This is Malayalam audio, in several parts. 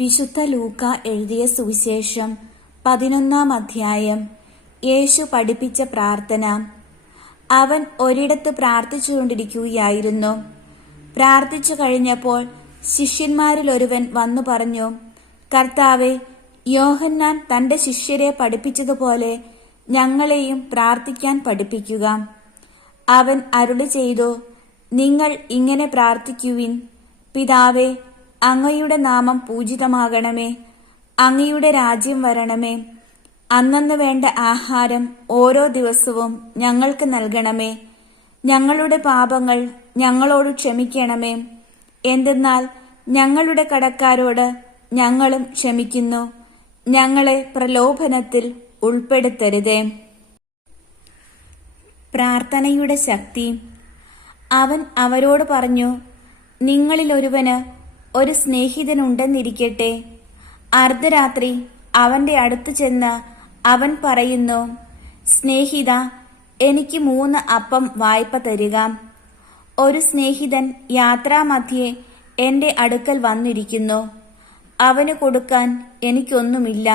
വിശുദ്ധ ലൂക്ക എഴുതിയ സുവിശേഷം പതിനൊന്നാം അധ്യായം യേശു പഠിപ്പിച്ച പ്രാർത്ഥന അവൻ ഒരിടത്ത് പ്രാർത്ഥിച്ചുകൊണ്ടിരിക്കുകയായിരുന്നു പ്രാർത്ഥിച്ചു കഴിഞ്ഞപ്പോൾ ശിഷ്യന്മാരിൽ ഒരുവൻ വന്നു പറഞ്ഞു കർത്താവെ യോഹന്നാൻ തന്റെ ശിഷ്യരെ പഠിപ്പിച്ചതുപോലെ ഞങ്ങളെയും പ്രാർത്ഥിക്കാൻ പഠിപ്പിക്കുക അവൻ അരുളി ചെയ്തു നിങ്ങൾ ഇങ്ങനെ പ്രാർത്ഥിക്കുവിൻ പിതാവേ അങ്ങയുടെ നാമം പൂജിതമാകണമേ അങ്ങയുടെ രാജ്യം വരണമേ അന്നന്ന് വേണ്ട ആഹാരം ഓരോ ദിവസവും ഞങ്ങൾക്ക് നൽകണമേ ഞങ്ങളുടെ പാപങ്ങൾ ഞങ്ങളോട് ക്ഷമിക്കണമേ എന്തെന്നാൽ ഞങ്ങളുടെ കടക്കാരോട് ഞങ്ങളും ക്ഷമിക്കുന്നു ഞങ്ങളെ പ്രലോഭനത്തിൽ ഉൾപ്പെടുത്തരുതേ പ്രാർത്ഥനയുടെ ശക്തി അവൻ അവരോട് പറഞ്ഞു നിങ്ങളിലൊരുവന് ഒരു സ്നേഹിതനുണ്ടെന്നിരിക്കട്ടെ അർദ്ധരാത്രി അവന്റെ അടുത്ത് ചെന്ന് അവൻ പറയുന്നു സ്നേഹിത എനിക്ക് മൂന്ന് അപ്പം വായ്പ തരിക ഒരു സ്നേഹിതൻ യാത്രാമധ്യേ എന്റെ അടുക്കൽ വന്നിരിക്കുന്നു അവന് കൊടുക്കാൻ എനിക്കൊന്നുമില്ല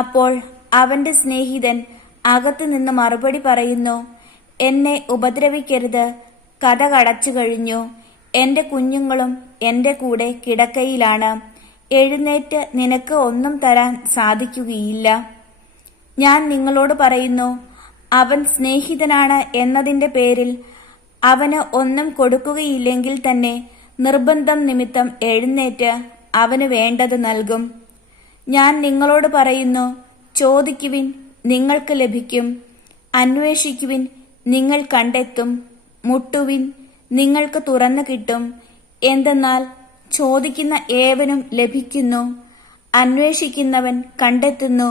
അപ്പോൾ അവന്റെ സ്നേഹിതൻ അകത്തു നിന്ന് മറുപടി പറയുന്നു എന്നെ ഉപദ്രവിക്കരുത് കഥ കടച്ചു കഴിഞ്ഞു എന്റെ കുഞ്ഞുങ്ങളും എന്റെ കൂടെ കിടക്കയിലാണ് എഴുന്നേറ്റ് നിനക്ക് ഒന്നും തരാൻ സാധിക്കുകയില്ല ഞാൻ നിങ്ങളോട് പറയുന്നു അവൻ സ്നേഹിതനാണ് എന്നതിന്റെ പേരിൽ അവന് ഒന്നും കൊടുക്കുകയില്ലെങ്കിൽ തന്നെ നിർബന്ധം നിമിത്തം എഴുന്നേറ്റ് അവന് വേണ്ടത് നൽകും ഞാൻ നിങ്ങളോട് പറയുന്നു ചോദിക്കുവിൻ നിങ്ങൾക്ക് ലഭിക്കും അന്വേഷിക്കുവിൻ നിങ്ങൾ കണ്ടെത്തും മുട്ടുവിൻ നിങ്ങൾക്ക് തുറന്നു കിട്ടും എന്തെന്നാൽ ചോദിക്കുന്ന ഏവനും ലഭിക്കുന്നു അന്വേഷിക്കുന്നവൻ കണ്ടെത്തുന്നു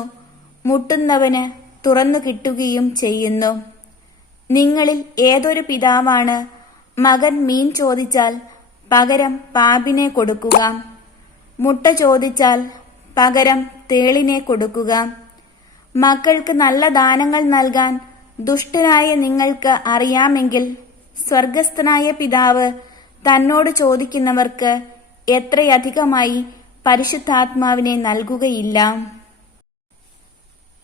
മുട്ടുന്നവന് തുറന്നു കിട്ടുകയും ചെയ്യുന്നു നിങ്ങളിൽ ഏതൊരു പിതാവാണ് മകൻ മീൻ ചോദിച്ചാൽ പകരം പാമ്പിനെ കൊടുക്കുക മുട്ട ചോദിച്ചാൽ പകരം തേളിനെ കൊടുക്കുക മക്കൾക്ക് നല്ല ദാനങ്ങൾ നൽകാൻ ദുഷ്ടനായ നിങ്ങൾക്ക് അറിയാമെങ്കിൽ സ്വർഗസ്ഥനായ പിതാവ് തന്നോട് ചോദിക്കുന്നവർക്ക് എത്രയധികമായി പരിശുദ്ധാത്മാവിനെ നൽകുകയില്ല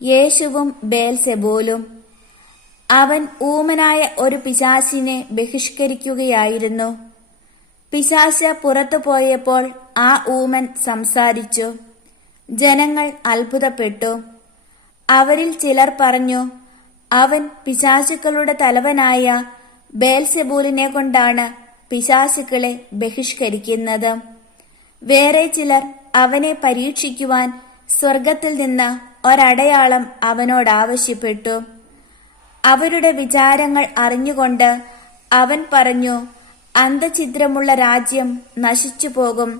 യേശുവും ബേൽസെബോലും അവൻ ഊമനായ ഒരു പിശാസിനെ ബഹിഷ്കരിക്കുകയായിരുന്നു പിശാശ പുറത്തു പോയപ്പോൾ ആ ഊമൻ സംസാരിച്ചു ജനങ്ങൾ അത്ഭുതപ്പെട്ടു അവരിൽ ചിലർ പറഞ്ഞു അവൻ പിശാചുക്കളുടെ തലവനായ ബേൽസെബൂലിനെ കൊണ്ടാണ് പിശാസുക്കളെ ബഹിഷ്കരിക്കുന്നത് വേറെ ചിലർ അവനെ പരീക്ഷിക്കുവാൻ സ്വർഗത്തിൽ നിന്ന് ഒരടയാളം അവനോട് ആവശ്യപ്പെട്ടു അവരുടെ വിചാരങ്ങൾ അറിഞ്ഞുകൊണ്ട് അവൻ പറഞ്ഞു അന്തഛിദ്രമുള്ള രാജ്യം നശിച്ചു പോകും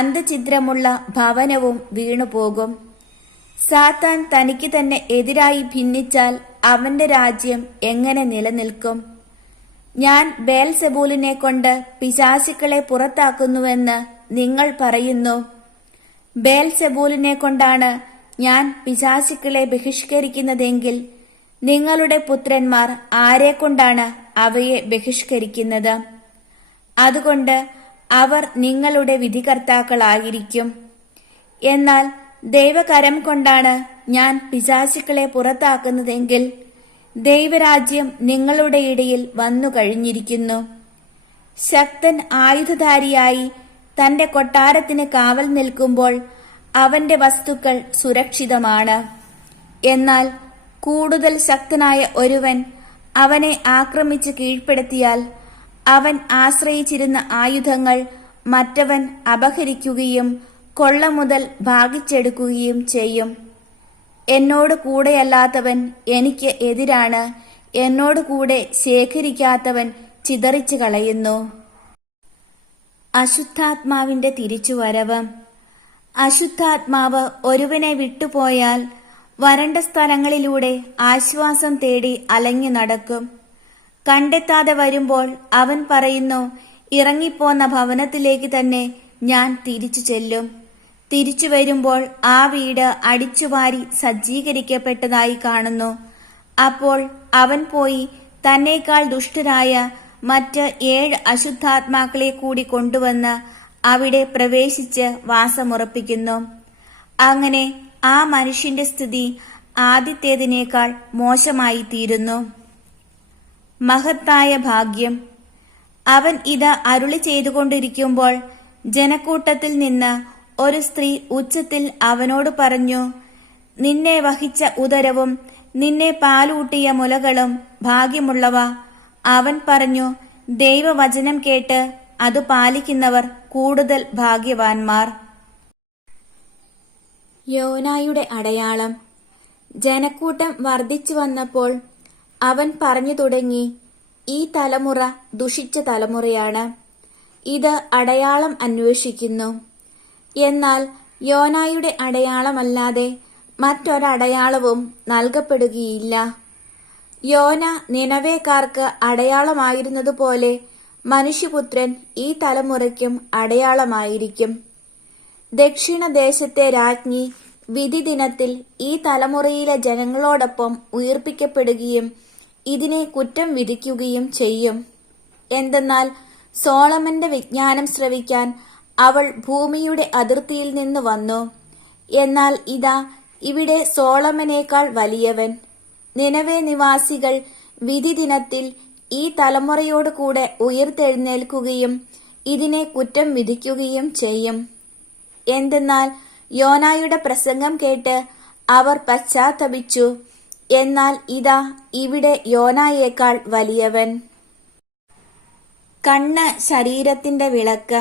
അന്തഛിദ്രമുള്ള ഭവനവും വീണുപോകും സാത്താൻ തനിക്ക് തന്നെ എതിരായി ഭിന്നിച്ചാൽ അവന്റെ രാജ്യം എങ്ങനെ നിലനിൽക്കും ഞാൻ ബേൽസെബൂലിനെ കൊണ്ട് പിശാശുക്കളെ പുറത്താക്കുന്നുവെന്ന് നിങ്ങൾ പറയുന്നു ബേൽസെബൂലിനെ കൊണ്ടാണ് ഞാൻ പിശാശുക്കളെ ബഹിഷ്കരിക്കുന്നതെങ്കിൽ നിങ്ങളുടെ പുത്രന്മാർ ആരെക്കൊണ്ടാണ് അവയെ ബഹിഷ്കരിക്കുന്നത് അതുകൊണ്ട് അവർ നിങ്ങളുടെ വിധികർത്താക്കളായിരിക്കും എന്നാൽ ദൈവകരം കൊണ്ടാണ് ഞാൻ പിശാശുക്കളെ പുറത്താക്കുന്നതെങ്കിൽ ദൈവരാജ്യം നിങ്ങളുടെ ഇടയിൽ വന്നു കഴിഞ്ഞിരിക്കുന്നു ശക്തൻ ആയുധധാരിയായി തന്റെ കൊട്ടാരത്തിന് കാവൽ നിൽക്കുമ്പോൾ അവന്റെ വസ്തുക്കൾ സുരക്ഷിതമാണ് എന്നാൽ കൂടുതൽ ശക്തനായ ഒരുവൻ അവനെ ആക്രമിച്ച് കീഴ്പ്പെടുത്തിയാൽ അവൻ ആശ്രയിച്ചിരുന്ന ആയുധങ്ങൾ മറ്റവൻ അപഹരിക്കുകയും കൊള്ള മുതൽ ഭാഗിച്ചെടുക്കുകയും ചെയ്യും എന്നോട് കൂടെയല്ലാത്തവൻ എനിക്ക് എതിരാണ് എന്നോട് കൂടെ ശേഖരിക്കാത്തവൻ ചിതറിച്ചു കളയുന്നു അശുദ്ധാത്മാവിന്റെ തിരിച്ചുവരവ് അശുദ്ധാത്മാവ് ഒരുവനെ വിട്ടുപോയാൽ വരണ്ട സ്ഥലങ്ങളിലൂടെ ആശ്വാസം തേടി അലഞ്ഞു നടക്കും കണ്ടെത്താതെ വരുമ്പോൾ അവൻ പറയുന്നു ഇറങ്ങിപ്പോന്ന ഭവനത്തിലേക്ക് തന്നെ ഞാൻ തിരിച്ചു ചെല്ലും തിരിച്ചു വരുമ്പോൾ ആ വീട് അടിച്ചുവാരി സജ്ജീകരിക്കപ്പെട്ടതായി കാണുന്നു അപ്പോൾ അവൻ പോയി തന്നേക്കാൾ ദുഷ്ടരായ മറ്റ് ഏഴ് അശുദ്ധാത്മാക്കളെ കൂടി കൊണ്ടുവന്ന് അവിടെ പ്രവേശിച്ച് വാസമുറപ്പിക്കുന്നു അങ്ങനെ ആ മനുഷ്യന്റെ സ്ഥിതി ആദ്യത്തേതിനേക്കാൾ മോശമായി തീരുന്നു മഹത്തായ ഭാഗ്യം അവൻ ഇത് അരുളി ചെയ്തുകൊണ്ടിരിക്കുമ്പോൾ ജനക്കൂട്ടത്തിൽ നിന്ന് ഒരു സ്ത്രീ ഉച്ചത്തിൽ അവനോട് പറഞ്ഞു നിന്നെ വഹിച്ച ഉദരവും നിന്നെ പാലൂട്ടിയ മുലകളും ഭാഗ്യമുള്ളവ അവൻ പറഞ്ഞു ദൈവവചനം കേട്ട് അത് പാലിക്കുന്നവർ കൂടുതൽ ഭാഗ്യവാന്മാർ യോനായുടെ അടയാളം ജനക്കൂട്ടം വർദ്ധിച്ചു വന്നപ്പോൾ അവൻ പറഞ്ഞു തുടങ്ങി ഈ തലമുറ ദുഷിച്ച തലമുറയാണ് ഇത് അടയാളം അന്വേഷിക്കുന്നു എന്നാൽ യോനായുടെ അടയാളമല്ലാതെ മറ്റൊരടയാളവും നൽകപ്പെടുകയില്ല യോന നിനവേക്കാർക്ക് അടയാളമായിരുന്നതുപോലെ മനുഷ്യപുത്രൻ ഈ തലമുറയ്ക്കും അടയാളമായിരിക്കും ദക്ഷിണദേശത്തെ രാജ്ഞി വിധി ദിനത്തിൽ ഈ തലമുറയിലെ ജനങ്ങളോടൊപ്പം ഉയർപ്പിക്കപ്പെടുകയും ഇതിനെ കുറ്റം വിധിക്കുകയും ചെയ്യും എന്തെന്നാൽ സോളമന്റെ വിജ്ഞാനം ശ്രവിക്കാൻ അവൾ ഭൂമിയുടെ അതിർത്തിയിൽ നിന്ന് വന്നു എന്നാൽ ഇതാ ഇവിടെ സോളമനേക്കാൾ വലിയവൻ നിലവേ നിവാസികൾ വിധി ദിനത്തിൽ ഈ തലമുറയോട് കൂടെ ഉയർത്തെഴുന്നേൽക്കുകയും ഇതിനെ കുറ്റം വിധിക്കുകയും ചെയ്യും എന്തെന്നാൽ യോനായുടെ പ്രസംഗം കേട്ട് അവർ പശ്ചാത്തപിച്ചു എന്നാൽ ഇതാ ഇവിടെ യോനായേക്കാൾ വലിയവൻ കണ്ണ് ശരീരത്തിന്റെ വിളക്ക്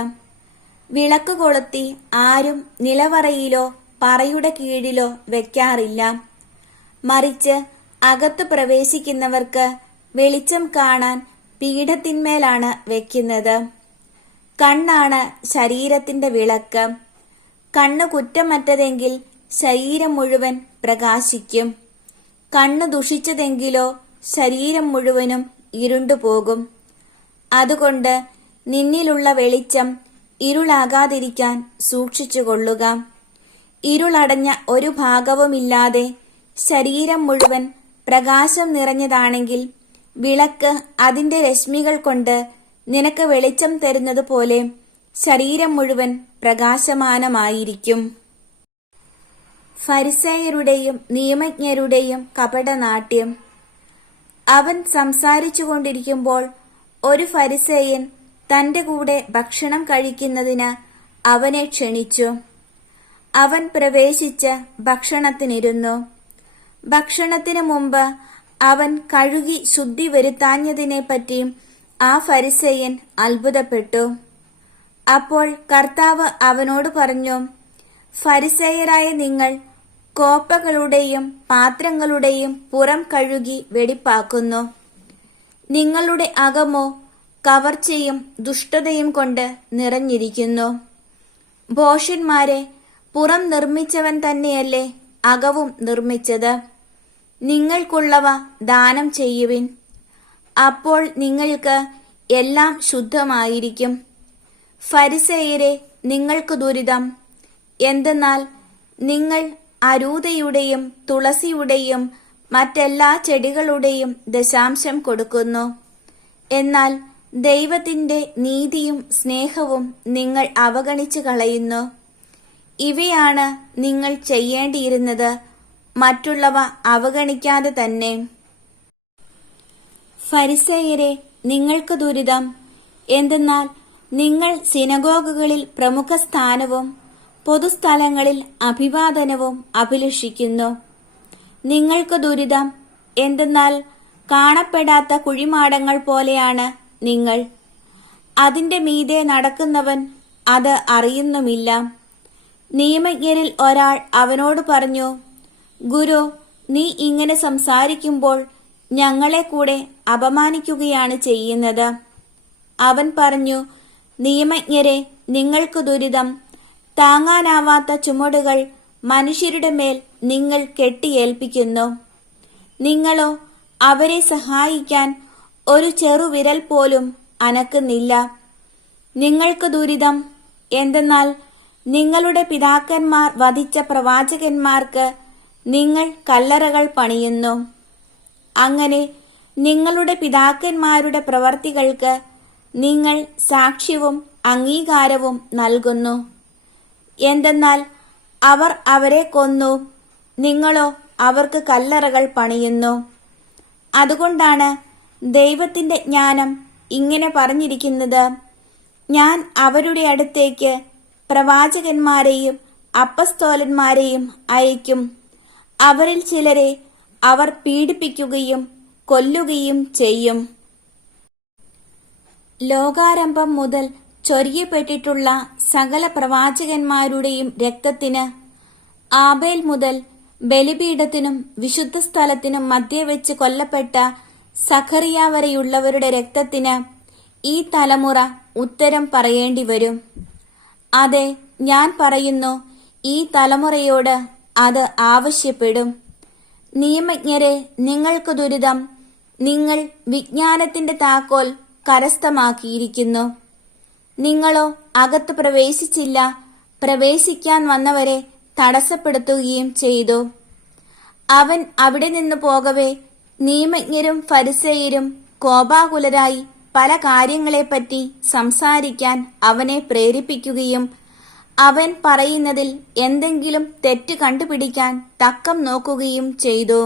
വിളക്ക് കൊളുത്തി ആരും നിലവറയിലോ പറയുടെ കീഴിലോ വെക്കാറില്ല മറിച്ച് അകത്തു പ്രവേശിക്കുന്നവർക്ക് വെളിച്ചം കാണാൻ പീഠത്തിന്മേലാണ് വെക്കുന്നത് കണ്ണാണ് ശരീരത്തിന്റെ വിളക്ക് കണ്ണ് കുറ്റമറ്റതെങ്കിൽ ശരീരം മുഴുവൻ പ്രകാശിക്കും കണ്ണ് ദുഷിച്ചതെങ്കിലോ ശരീരം മുഴുവനും ഇരുണ്ടുപോകും അതുകൊണ്ട് നിന്നിലുള്ള വെളിച്ചം ഇരുളാകാതിരിക്കാൻ സൂക്ഷിച്ചുകൊള്ളുക ഇരുളടഞ്ഞ ഒരു ഭാഗവുമില്ലാതെ ശരീരം മുഴുവൻ പ്രകാശം നിറഞ്ഞതാണെങ്കിൽ വിളക്ക് അതിന്റെ രശ്മികൾ കൊണ്ട് നിനക്ക് വെളിച്ചം തരുന്നത് പോലെ ശരീരം മുഴുവൻ പ്രകാശമാനമായിരിക്കും ഫരിസേയരുടെയും നിയമജ്ഞരുടെയും കപടനാട്യം അവൻ സംസാരിച്ചുകൊണ്ടിരിക്കുമ്പോൾ ഒരു ഫരിസേയൻ തന്റെ കൂടെ ഭക്ഷണം കഴിക്കുന്നതിന് അവനെ ക്ഷണിച്ചു അവൻ പ്രവേശിച്ച് ഭക്ഷണത്തിനിരുന്നു ഭക്ഷണത്തിന് മുമ്പ് അവൻ കഴുകി ശുദ്ധി പറ്റിയും ആ ഫരിസയൻ അത്ഭുതപ്പെട്ടു അപ്പോൾ കർത്താവ് അവനോട് പറഞ്ഞു ഫരിസയരായ നിങ്ങൾ കോപ്പകളുടെയും പാത്രങ്ങളുടെയും പുറം കഴുകി വെടിപ്പാക്കുന്നു നിങ്ങളുടെ അകമോ കവർച്ചയും ദുഷ്ടതയും കൊണ്ട് നിറഞ്ഞിരിക്കുന്നു ഭോഷന്മാരെ പുറം നിർമ്മിച്ചവൻ തന്നെയല്ലേ അകവും നിർമ്മിച്ചത് നിങ്ങൾക്കുള്ളവ ദാനം ചെയ്യുവിൻ അപ്പോൾ നിങ്ങൾക്ക് എല്ലാം ശുദ്ധമായിരിക്കും ഫരിസയരെ നിങ്ങൾക്ക് ദുരിതം എന്തെന്നാൽ നിങ്ങൾ അരൂതയുടെയും തുളസിയുടെയും മറ്റെല്ലാ ചെടികളുടെയും ദശാംശം കൊടുക്കുന്നു എന്നാൽ ദൈവത്തിന്റെ നീതിയും സ്നേഹവും നിങ്ങൾ അവഗണിച്ചു കളയുന്നു ഇവയാണ് നിങ്ങൾ ചെയ്യേണ്ടിയിരുന്നത് മറ്റുള്ളവ അവഗണിക്കാതെ തന്നെ ഫരിസയരെ നിങ്ങൾക്ക് ദുരിതം എന്തെന്നാൽ നിങ്ങൾ സിനഗോഗുകളിൽ പ്രമുഖ സ്ഥാനവും പൊതുസ്ഥലങ്ങളിൽ അഭിവാദനവും അഭിലഷിക്കുന്നു നിങ്ങൾക്ക് ദുരിതം എന്തെന്നാൽ കാണപ്പെടാത്ത കുഴിമാടങ്ങൾ പോലെയാണ് നിങ്ങൾ അതിന്റെ മീതെ നടക്കുന്നവൻ അത് അറിയുന്നുമില്ല നിയമജ്ഞരിൽ ഒരാൾ അവനോട് പറഞ്ഞു ഗുരു നീ ഇങ്ങനെ സംസാരിക്കുമ്പോൾ ഞങ്ങളെ കൂടെ അപമാനിക്കുകയാണ് ചെയ്യുന്നത് അവൻ പറഞ്ഞു നിയമജ്ഞരെ നിങ്ങൾക്ക് ദുരിതം താങ്ങാനാവാത്ത ചുമടുകൾ മനുഷ്യരുടെ മേൽ നിങ്ങൾ കെട്ടിയേൽപ്പിക്കുന്നു നിങ്ങളോ അവരെ സഹായിക്കാൻ ഒരു ചെറുവിരൽ പോലും അനക്കുന്നില്ല നിങ്ങൾക്ക് ദുരിതം എന്തെന്നാൽ നിങ്ങളുടെ പിതാക്കന്മാർ വധിച്ച പ്രവാചകന്മാർക്ക് നിങ്ങൾ കല്ലറകൾ പണിയുന്നു അങ്ങനെ നിങ്ങളുടെ പിതാക്കന്മാരുടെ പ്രവർത്തികൾക്ക് നിങ്ങൾ സാക്ഷ്യവും അംഗീകാരവും നൽകുന്നു എന്തെന്നാൽ അവർ അവരെ കൊന്നു നിങ്ങളോ അവർക്ക് കല്ലറകൾ പണിയുന്നു അതുകൊണ്ടാണ് ദൈവത്തിന്റെ ജ്ഞാനം ഇങ്ങനെ പറഞ്ഞിരിക്കുന്നത് ഞാൻ അവരുടെ അടുത്തേക്ക് പ്രവാചകന്മാരെയും അപ്പസ്തോലന്മാരെയും അയക്കും അവരിൽ ചിലരെ അവർ പീഡിപ്പിക്കുകയും കൊല്ലുകയും ചെയ്യും ലോകാരംഭം മുതൽ ചൊരിയപ്പെട്ടിട്ടുള്ള സകല പ്രവാചകന്മാരുടെയും രക്തത്തിന് ആബേൽ മുതൽ ബലിപീഠത്തിനും വിശുദ്ധ സ്ഥലത്തിനും മധ്യവെച്ച് കൊല്ലപ്പെട്ട സഖറിയ വരെയുള്ളവരുടെ രക്തത്തിന് ഈ തലമുറ ഉത്തരം പറയേണ്ടി വരും അതെ ഞാൻ പറയുന്നു ഈ തലമുറയോട് അത് ആവശ്യപ്പെടും നിയമജ്ഞരെ നിങ്ങൾക്ക് ദുരിതം നിങ്ങൾ വിജ്ഞാനത്തിന്റെ താക്കോൽ കരസ്ഥമാക്കിയിരിക്കുന്നു നിങ്ങളോ അകത്ത് പ്രവേശിച്ചില്ല പ്രവേശിക്കാൻ വന്നവരെ തടസ്സപ്പെടുത്തുകയും ചെയ്തു അവൻ അവിടെ നിന്ന് പോകവേ നിയമജ്ഞരും ഫരിസേയരും കോപാകുലരായി പല കാര്യങ്ങളെപ്പറ്റി സംസാരിക്കാൻ അവനെ പ്രേരിപ്പിക്കുകയും അവൻ പറയുന്നതിൽ എന്തെങ്കിലും തെറ്റ് കണ്ടുപിടിക്കാൻ തക്കം നോക്കുകയും ചെയ്തു